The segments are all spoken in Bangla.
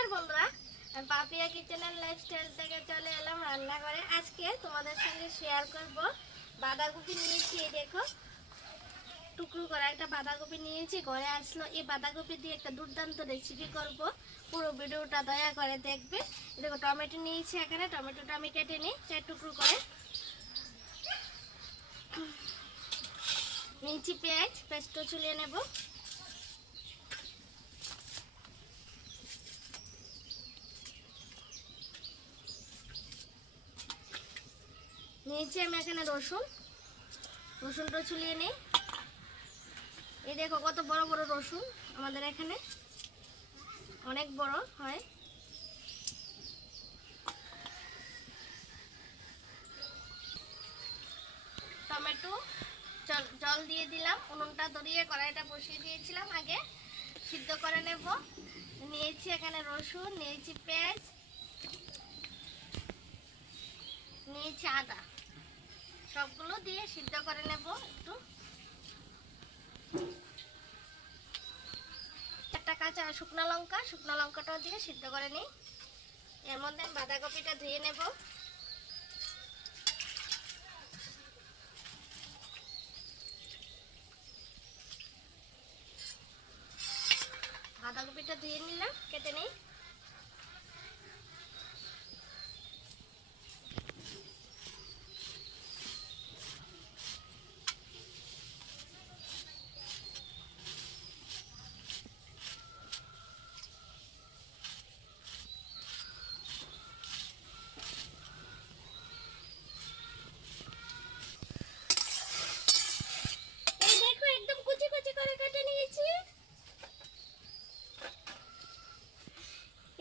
নমস্কার বন্ধুরা, আমি পাপিয়া কিচেন এন্ড লাইফস্টাইল থেকে চলে এলাম রান্নাঘরে। আজকে তোমাদের সঙ্গে শেয়ার করব বাঁধাকপি নিয়েছি। এই দেখো, টুকরো করা একটা বাঁধাকপি নিয়েছি, ঘরে আসলো। এই বাঁধাকপি দিয়ে একটা দুর্দান্ত রেসিপি করব, পুরো ভিডিওটা দয়া করে দেখবে। দেখো, টমেটো নিয়েছি এখানে, টমেটোটা আমি কেটে নিই 4 টুকরো করে। নিয়েছি পেঁয়াজ, পেস্টও চুলিয়ে নেব। নিয়েছি আমি এখানে রসুনটা চুলিয়ে নিই। এই দেখো কত বড় বড় রসুন, আমাদের এখানে অনেক বড় হয়। টমেটো জল দিয়ে দিলাম, উনুনটা ধরিয়ে কড়াইটা বসিয়ে দিয়েছিলাম, আগে সিদ্ধ করে নেব। নিয়েছি এখানে রসুন, নিয়েছি পেঁয়াজ, নিয়েছি আদা, সবগুলো দিয়ে সিদ্ধ করে নেব। একটু একটা কাঁচা শুকনো লঙ্কাটাও দিয়ে সিদ্ধ করে নিই। এর মধ্যে আমি বাঁধাকপিটা ধুয়ে নেব। বাঁধাকপিটা ধুয়ে নিলাম, কেটে নিই।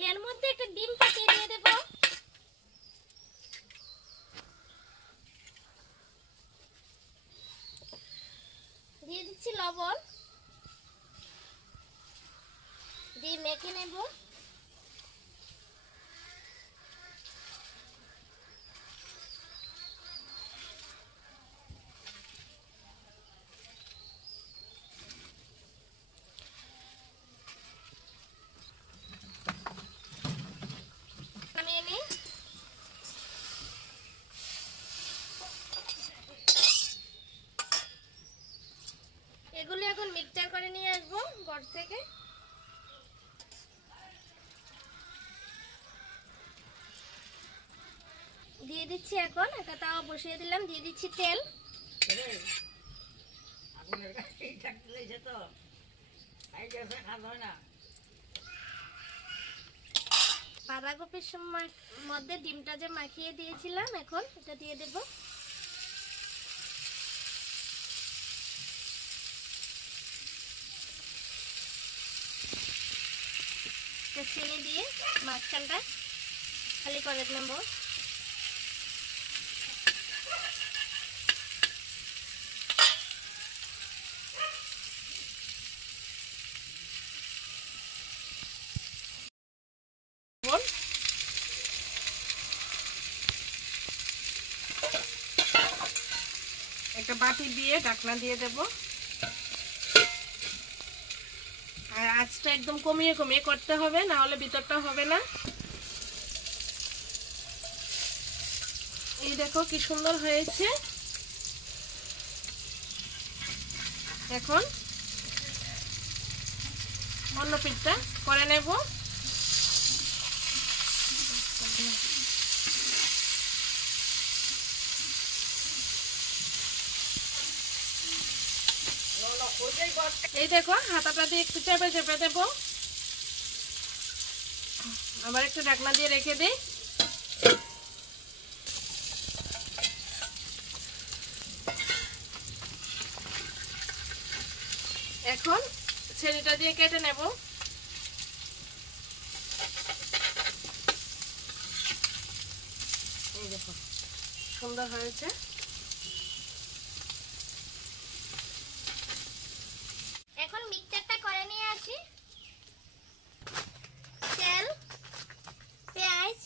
এর মধ্যে একটা ডিম ফাটিয়ে দিয়ে দেব। দিয়ে দিচ্ছি লবণ, দিয়ে মেখে নেব। এগুলো এখন মিক্সচার করে নিয়ে আসবো ঘর থেকে। দিয়ে দিচ্ছি, এখন একটা তাওয়া বসিয়ে দিলাম, দিয়ে দিচ্ছি তেল। বাঁধাকপির মধ্যে ডিমটা যে মাখিয়ে দিয়েছিলাম, এখন এটা দিয়ে দেব। চিনি দিয়ে মাঝখানটা খালি করে নেব। একটা বাটি দিয়ে ঢাকনা দিয়ে দেব। আর আঁচটা একদম কমিয়ে কমিয়ে করতে হবে, না হলে ভিতরটা হবে না। এই দেখো কি সুন্দর হয়েছে। এখন অন্য পিঠটা করে নেব। এই দেখো, হাতাটা দিয়ে একটু চেপে চেপে দেব। আবার একটু ঢাকনা দিয়ে রেখে দিই। এখন ছেড়িটা দিয়ে কেটে নেব। এই দেখো সুন্দর হয়েছে। এখন মিক্সচারটা করে নিয়ে আসি। তেল, পেঁয়াজ,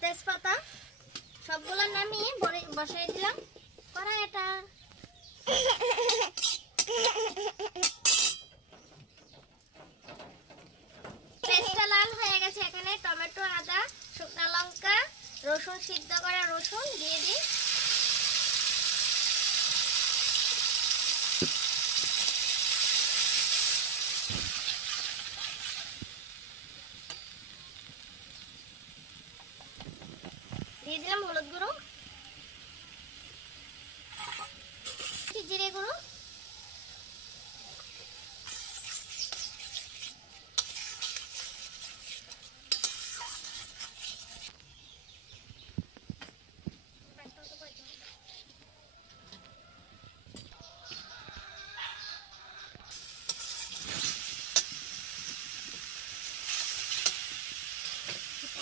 তেজপাতা সবগুলো নামিয়ে বসিয়ে দিলাম কড়াইটা। নিয়েছি এখানে টমেটো, আদা, শুকনো লঙ্কা, রসুন, সিদ্ধ করা রসুন দিয়ে দিই। দিয়ে দিলাম হলুদ গুঁড়ো, জিরে গুঁড়ো,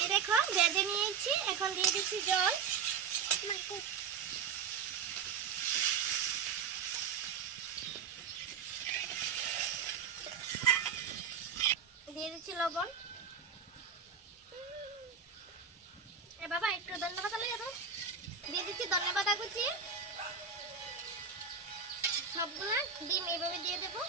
এই দেখো ভেজে নিয়েছি। এখন দিয়ে দিচ্ছি জল। দিয়ে দিচ্ছি লবণ। এ বাবা একটু ধন্যবাদ লেগে দাও। দিয়ে দিচ্ছি ধন্যবাদ কুচি। সবগুলা ডিম এইভাবে দিয়ে দেবো।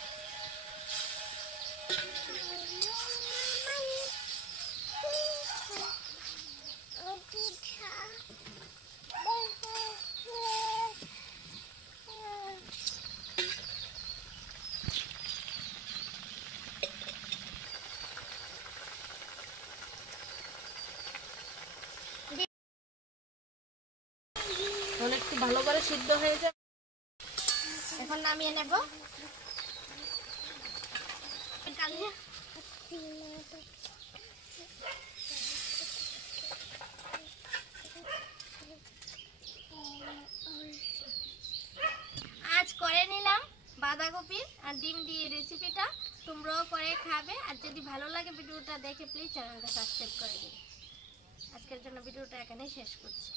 এখন একটু ভালো করে সিদ্ধ হয়ে যাবে। এখন নামিয়ে নেব। আজ করে নিলাম বাঁধাকপির আর ডিম দিয়ে রেসিপিটা। তোমরাও করে খাবে। আর যদি ভালো লাগে ভিডিওটা দেখে প্লিজ চ্যানেলটা সাবস্ক্রাইব করে দিন। আজকের জন্য ভিডিওটা এখানেই শেষ করছি।